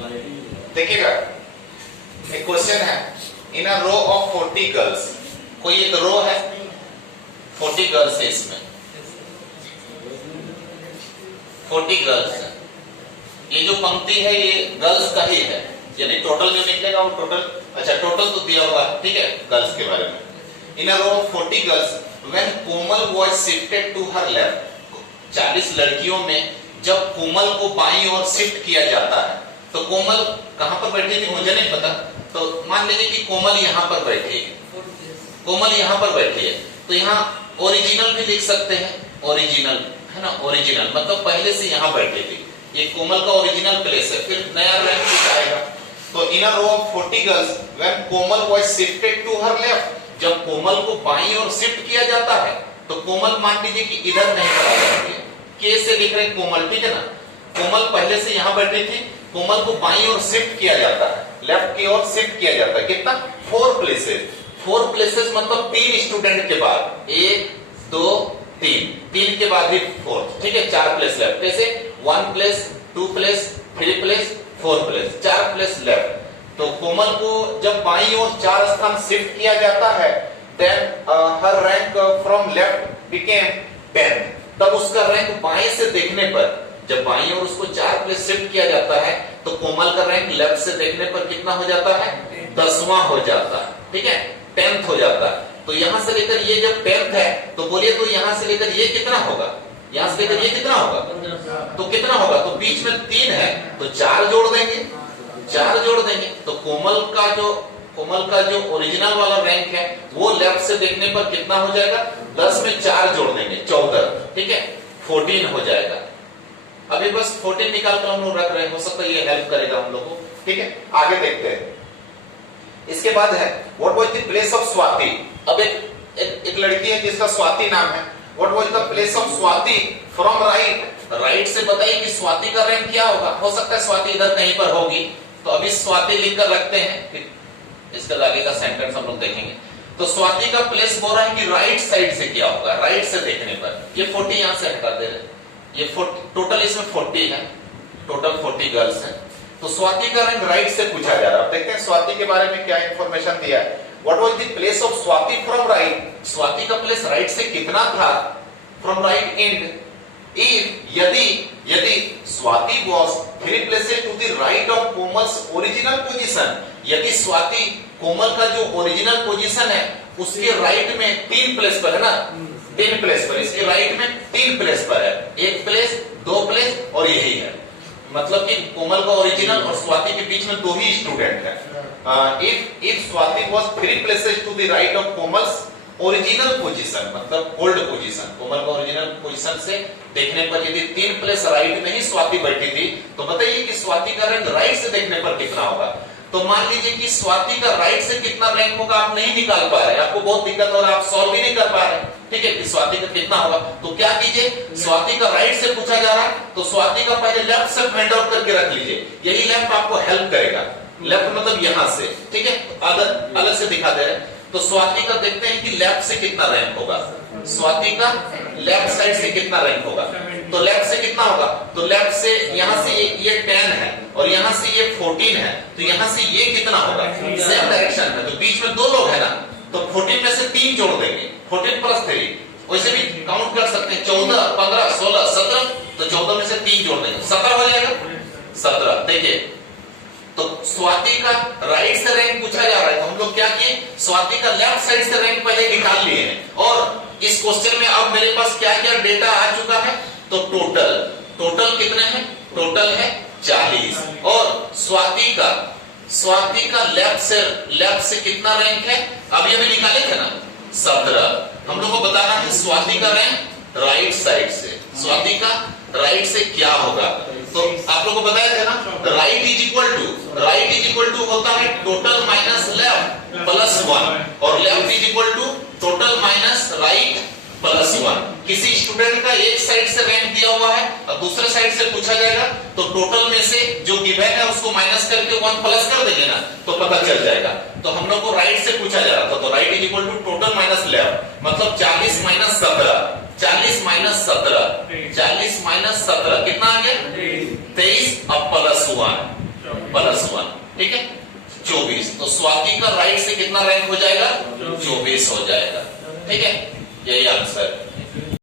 देखिएगा एक क्वेश्चन है, इन अ रो ऑफ 40 गर्ल्स, कोई एक रो है 40 गर्ल्स है, इसमें 40 गर्ल्स है। ये जो पंक्ति है ये गर्ल्स का ही है, यानी टोटल जो निकलेगा वो टोटल, अच्छा टोटल तो दिया हुआ है, ठीक है, गर्ल्स के बारे में। In a row of 40 girls when Komal was shifted to her left, 40 लड़कियों में जब कोमल को बाईं ओर शिफ्ट किया जाता है, तो कोमल कहां पर बैठी थी मुझे नहीं पता, तो मान लीजिए कि कोमल यहां पर बैठी है, कोमल यहां पर बैठी है, तो यहां ओरिजिनल भी लिख सकते हैं, ओरिजिनल है ना, ओरिजिनल मतलब पहले से यहां बैठी थी, ये कोमल का ओरिजिनल प्लेस है, फिर नया रैंक कुछ आएगा। तो in a row of 40 girls when Komal was shifted to her left, जब कोमल को बाईं ओर शिफ्ट किया जाता है, तो कोमल मान लीजिए कि इधर नहीं पर आ जाती है, के से लिख रहे हैं कोमल, ठीक है ना, कोमल पहले से यहां बैठी थी, कोमल को बाईं ओर शिफ्ट किया जाता है, लेफ्ट की ओर शिफ्ट किया जाता है, कितना 4 प्लेसेस, 4 प्लेसेस मतलब 3 स्टूडेंट के बाद, 1 2 3 के बाद ही 4, ठीक है, 4 प्लेस लेफ्ट, जैसे 1 place 2 place 3 place 4 place, 4 place left. तो कोमल को जब बाईं ओर 4 स्थान शिफ्ट किया जाता है, देन हर रैंक फ्रॉम लेफ्ट बिकेम 10, तब उसका रैंक बाएं से देखने पर, जब बाईं ओर उसको 4 प्लेस शिफ्ट किया जाता है, तो कोमल का रैंक लेफ्ट से देखने पर कितना हो जाता है, 10वां हो जाता है, ठीक है, 10th हो जाता है। तो यहां से लेकर ये जब 10th है, तो बोलिए तो यहां से लेकर ये कितना होगा, यहां से लेकर ये कितना होगा, तो कितना होगा, तो बीच में 3 है, तो 4 जोड़ देंगे, 4 जोड़ देंगे, तो कोमल का जो ओरिजिनल वाला रैंक है वो लेफ्ट से देखने पर कितना हो जाएगा, 10 में 4 जोड़ देंगे 14, ठीक है, 14 हो जाएगा। अभी बस 14 निकाल कर हम लोग रख रहे हैं, हो सकता है ये हेल्प करेगा हम लोग को, ठीक है। आगे देखते हैं, इसके बाद है what was the place of Swati. अब एक लड़की है जिसका स्वाति नाम है, what was the place of Swati from right, right से बताइए कि स्वाति का रैंक क्या होगा, हो सकता है स्वाति इधर कहीं पर होगी, तो अभी स्वाति लिखकर रखते हैं, फिर इसका आगे का सेंटेंस हम लोग देखेंगे। तो स्वाति का प्लेस बोल रहा है कि राइट साइड से क्या होगा, राइट से देखने पर, ये 40 यहां से हटा दे रहे, ये टोटल इसमें 40 है, टोटल 40 गर्ल्स है, तो स्वाति का रैंक राइट से पूछा जा रहा है। देखते हैं स्वाति के बारे में क्या इंफॉर्मेशन दिया है। What was the place of Swati from right, Swati का प्लेस राइट से कितना था, फ्रॉम राइट एंड, यदि Swati was 3 places to the right of Komal's original position, यदि स्वाति कोमल का जो ओरिजिनल पोजीशन है उसके राइट में 3 प्लेस पर है ना, 3 प्लेस पर, इसके राइट में 3 प्लेस पर है, 1 प्लेस 2 प्लेस और यही है, मतलब कि कोमल का ओरिजिनल और स्वाति के बीच में 2 ही स्टूडेंट है। If Swati was 3 places to the right of Komal's original position, मतलब ओल्ड पोजीशन, कोमल का ओरिजिनल पोजीशन से देखने पर यदि 3 प्लेस राइट में ही स्वाति बैठी थी, तो बताइए कि स्वाति का रैंक राइट से देखने पर कितना होगा। तो मान लीजिए कि स्वाति का राइट से कितना रैंक होगा आप नहीं निकाल पा रहे, आपको बहुत दिक्कत हो रहा है, आप सॉल्व भी नहीं कर पा रहे, ठीक है, कि स्वाति का कितना होगा, तो क्या कीजिए, स्वाति का राइट से पूछा जा रहा है, तो स्वाति का पहले लेफ्ट से फाइंड आउट करके रख लीजिए, यही लेफ्ट आपको हेल्प करेगा, लेफ्ट मतलब यहां से, ठीक है, अलग से दिखा दे रहे। तो स्वाति का देखते हैं कि लेफ्ट से कितना रैंक होगा, स्वाति का लेफ्ट साइड से कितना रैंक होगा, तो लेफ्ट से कितना होगा, तो लेफ्ट से यहां से ये 10 है और यहां से ये 14 है, तो यहां से ये कितना होगा, सेम डायरेक्शन में, तो बीच में 2 लोग है ना, तो 14 में से 3 जोड़ देंगे, 14 प्लस 3, वैसे भी काउंट कर सकते हैं, 14 15 16 17, तो 14 में से 3 जोड़ देंगे, 17 हो जाएगा, 17। देखिए तो स्वाति का राइट से रैंक पूछा जा रहा है, तो हम लोग क्या किए, स्वाति का लेफ्ट साइड से रैंक पहले निकाल लिए हैं, और इस क्वेश्चन में अब मेरे पास क्या क्या डेटा आ चुका है, तो टोटल कितने हैं, टोटल है 40, और स्वाति का लेफ्ट से कितना रैंक है, अब ये भी निकाले थे ना 17, हम लोग को बताना है स्वाति का रैंक राइट साइड से, स्वाति का राइट से क्या होगा, तो आप लोगों को बताया था ना, राइट इज इक्वल टू होता है टोटल माइनस लेफ्ट प्लस 1, और left is equal to total minus right plus 1। किसी स्टूडेंट का एक साइड से रैंक दिया हुआ है और दूसरे साइड से पूछा जाएगा, तो टोटल में से जो गिवन है उसको माइनस करके 1 प्लस कर देंगे ना, तो पता चल जाएगा। तो हम लोग को राइट से पूछा जा रहा था, तो right is equal to total minus left, मतलब 40 माइनस 17, 40 माइनस 17 कितना आ गया, 23 अब प्लस 1, +1, ठीक है 24। तो स्वाति का राइट से कितना रैंक हो जाएगा? 24 हो जाएगा, ठीक है, यही आंसर।